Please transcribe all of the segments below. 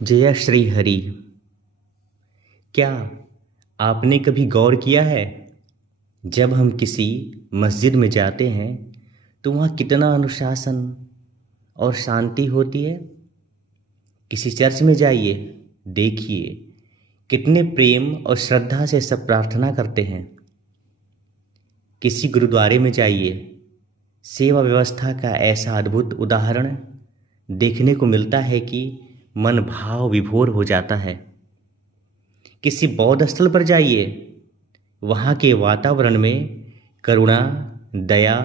जय श्री हरि। क्या आपने कभी गौर किया है, जब हम किसी मस्जिद में जाते हैं तो वहाँ कितना अनुशासन और शांति होती है। किसी चर्च में जाइए, देखिए कितने प्रेम और श्रद्धा से सब प्रार्थना करते हैं। किसी गुरुद्वारे में जाइए, सेवा व्यवस्था का ऐसा अद्भुत उदाहरण देखने को मिलता है कि मन भाव विभोर हो जाता है। किसी बौद्ध स्थल पर जाइए, वहाँ के वातावरण में करुणा, दया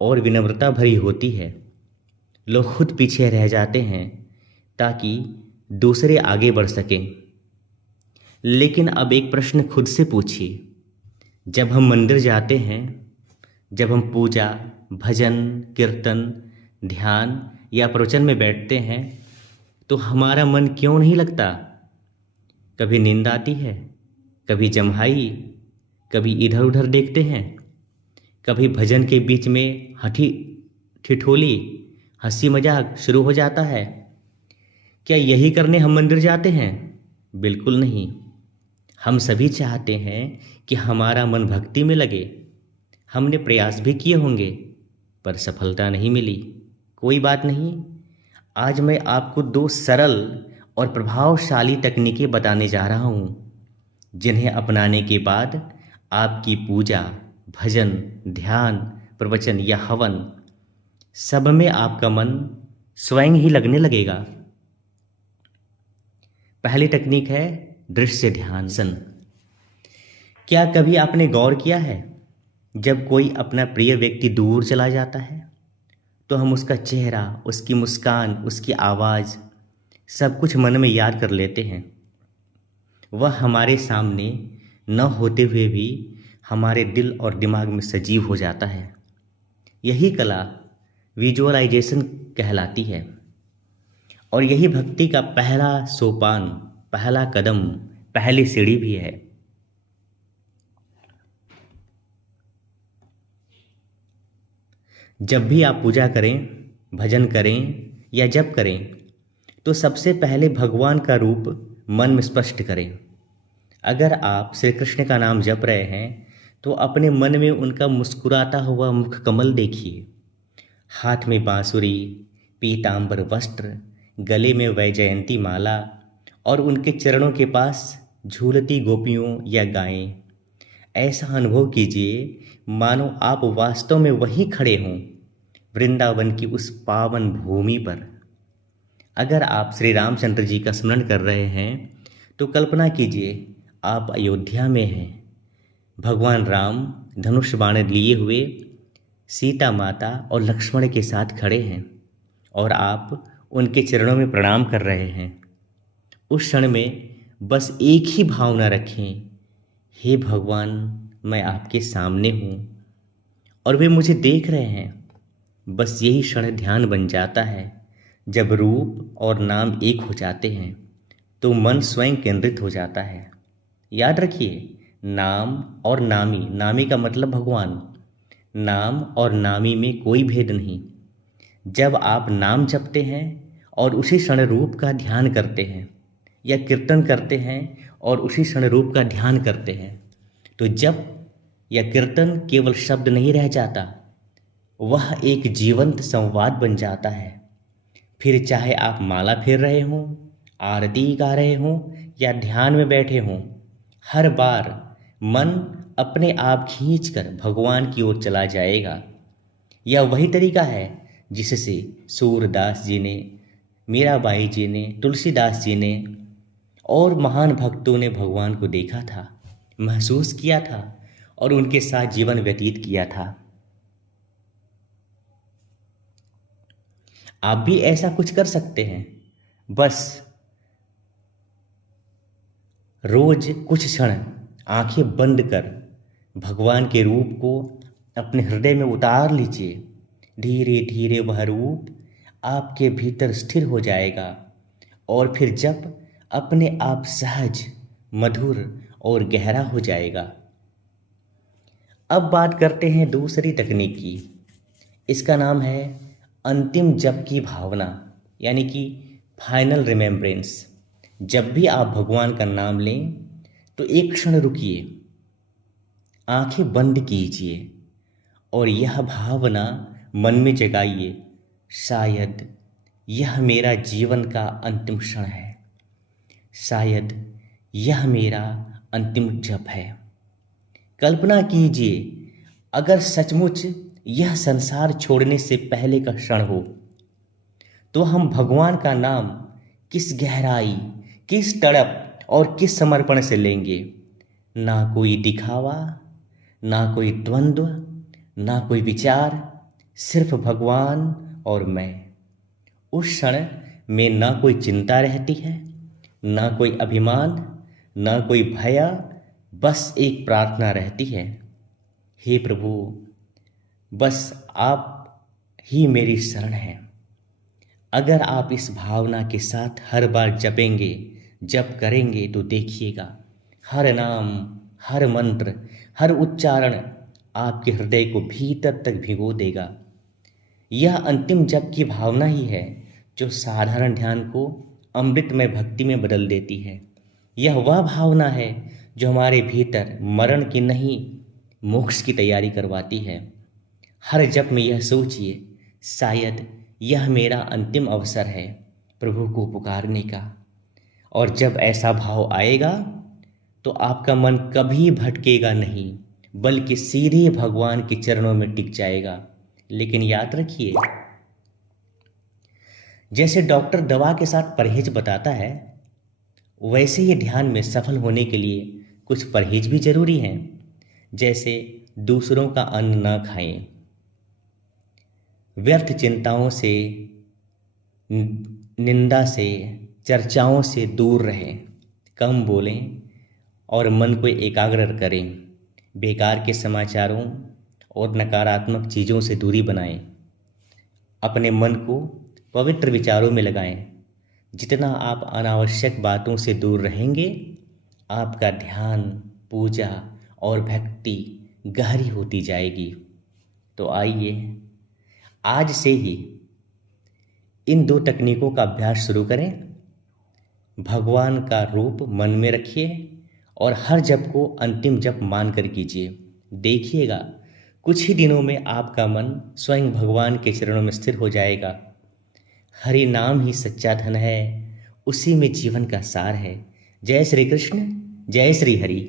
और विनम्रता भरी होती है। लोग खुद पीछे रह जाते हैं ताकि दूसरे आगे बढ़ सकें। लेकिन अब एक प्रश्न खुद से पूछिए, जब हम मंदिर जाते हैं, जब हम पूजा, भजन, कीर्तन, ध्यान या प्रवचन में बैठते हैं तो हमारा मन क्यों नहीं लगता? कभी नींद आती है, कभी जम्हाई, कभी इधर उधर देखते हैं, कभी भजन के बीच में हठी ठिठोली, हंसी मजाक शुरू हो जाता है। क्या यही करने हम मंदिर जाते हैं? बिल्कुल नहीं। हम सभी चाहते हैं कि हमारा मन भक्ति में लगे। हमने प्रयास भी किए होंगे पर सफलता नहीं मिली। कोई बात नहीं, आज मैं आपको दो सरल और प्रभावशाली तकनीकें बताने जा रहा हूँ, जिन्हें अपनाने के बाद आपकी पूजा, भजन, ध्यान, प्रवचन या हवन सब में आपका मन स्वयं ही लगने लगेगा। पहली तकनीक है दृश्य ध्यान। क्या कभी आपने गौर किया है, जब कोई अपना प्रिय व्यक्ति दूर चला जाता है तो हम उसका चेहरा, उसकी मुस्कान, उसकी आवाज़ सब कुछ मन में याद कर लेते हैं। वह हमारे सामने न होते हुए भी हमारे दिल और दिमाग में सजीव हो जाता है। यही कला विजुअलाइजेशन कहलाती है और यही भक्ति का पहला सोपान, पहला कदम, पहली सीढ़ी भी है। जब भी आप पूजा करें, भजन करें या जप करें तो सबसे पहले भगवान का रूप मन में स्पष्ट करें। अगर आप श्री कृष्ण का नाम जप रहे हैं तो अपने मन में उनका मुस्कुराता हुआ मुख कमल देखिए। हाथ में बांसुरी, पीतांबर वस्त्र, गले में वैजयंती माला और उनके चरणों के पास झूलती गोपियों या गायें। ऐसा अनुभव कीजिए मानो आप वास्तव में वहीं खड़े हों, वृंदावन की उस पावन भूमि पर। अगर आप श्री रामचंद्र जी का स्मरण कर रहे हैं तो कल्पना कीजिए आप अयोध्या में हैं। भगवान राम धनुष बाण लिए हुए सीता माता और लक्ष्मण के साथ खड़े हैं और आप उनके चरणों में प्रणाम कर रहे हैं। उस क्षण में बस एक ही भावना रखें, हे भगवान, मैं आपके सामने हूँ और वे मुझे देख रहे हैं। बस यही क्षण ध्यान बन जाता है। जब रूप और नाम एक हो जाते हैं तो मन स्वयं केंद्रित हो जाता है। याद रखिए, नाम और नामी, नामी का मतलब भगवान, नाम और नामी में कोई भेद नहीं। जब आप नाम जपते हैं और उसी क्षण रूप का ध्यान करते हैं, या कीर्तन करते हैं और उसी क्षण रूप का ध्यान करते हैं, तो जप या कीर्तन केवल शब्द नहीं रह जाता, वह एक जीवंत संवाद बन जाता है। फिर चाहे आप माला फेर रहे हों, आरती गा रहे हों या ध्यान में बैठे हों, हर बार मन अपने आप खींचकर भगवान की ओर चला जाएगा। यह वही तरीका है जिससे सूरदास जी ने, मीराबाई जी ने, तुलसीदास जी ने और महान भक्तों ने भगवान को देखा था, महसूस किया था और उनके साथ जीवन व्यतीत किया था। आप भी ऐसा कुछ कर सकते हैं। बस रोज कुछ क्षण आंखें बंद कर भगवान के रूप को अपने हृदय में उतार लीजिए। धीरे धीरे वह रूप आपके भीतर स्थिर हो जाएगा और फिर जब अपने आप सहज, मधुर और गहरा हो जाएगा। अब बात करते हैं दूसरी तकनीक की। इसका नाम है अंतिम जप की भावना, यानी कि फाइनल रिमेम्बरेंस। जब भी आप भगवान का नाम लें तो एक क्षण रुकिए, आंखें बंद कीजिए और यह भावना मन में जगाइए, शायद यह मेरा जीवन का अंतिम क्षण है, शायद यह मेरा अंतिम जप है। कल्पना कीजिए, अगर सचमुच यह संसार छोड़ने से पहले का क्षण हो तो हम भगवान का नाम किस गहराई, किस तड़प और किस समर्पण से लेंगे। ना कोई दिखावा, ना कोई द्वंद्व, ना कोई विचार, सिर्फ भगवान और मैं। उस क्षण में ना कोई चिंता रहती है, ना कोई अभिमान, ना कोई भय, बस एक प्रार्थना रहती है, हे प्रभु, बस आप ही मेरी शरण हैं। अगर आप इस भावना के साथ हर बार जपेंगे, जप करेंगे तो देखिएगा, हर नाम, हर मंत्र, हर उच्चारण आपके हृदय को भीतर तक भिगो देगा। यह अंतिम जप की भावना ही है जो साधारण ध्यान को अमृतमय भक्ति में बदल देती है। यह वह भावना है जो हमारे भीतर मरण की नहीं, मोक्ष की तैयारी करवाती है। हर जप में यह सोचिए, शायद यह मेरा अंतिम अवसर है प्रभु को पुकारने का। और जब ऐसा भाव आएगा तो आपका मन कभी भटकेगा नहीं, बल्कि सीधे भगवान के चरणों में टिक जाएगा। लेकिन याद रखिए, जैसे डॉक्टर दवा के साथ परहेज बताता है, वैसे ही ध्यान में सफल होने के लिए कुछ परहेज भी जरूरी हैं। जैसे दूसरों का अन्न न खाएं, व्यर्थ चिंताओं से, निंदा से, चर्चाओं से दूर रहें, कम बोलें और मन को एकाग्र करें, बेकार के समाचारों और नकारात्मक चीज़ों से दूरी बनाएं, अपने मन को पवित्र विचारों में लगाएं। जितना आप अनावश्यक बातों से दूर रहेंगे, आपका ध्यान, पूजा और भक्ति गहरी होती जाएगी। तो आइए आज से ही इन 2 तकनीकों का अभ्यास शुरू करें। भगवान का रूप मन में रखिए और हर जप को अंतिम जप मानकर कीजिए। देखिएगा, कुछ ही दिनों में आपका मन स्वयं भगवान के चरणों में स्थिर हो जाएगा। हरि नाम ही सच्चा धन है, उसी में जीवन का सार है। जय श्री कृष्ण, जय श्री हरि।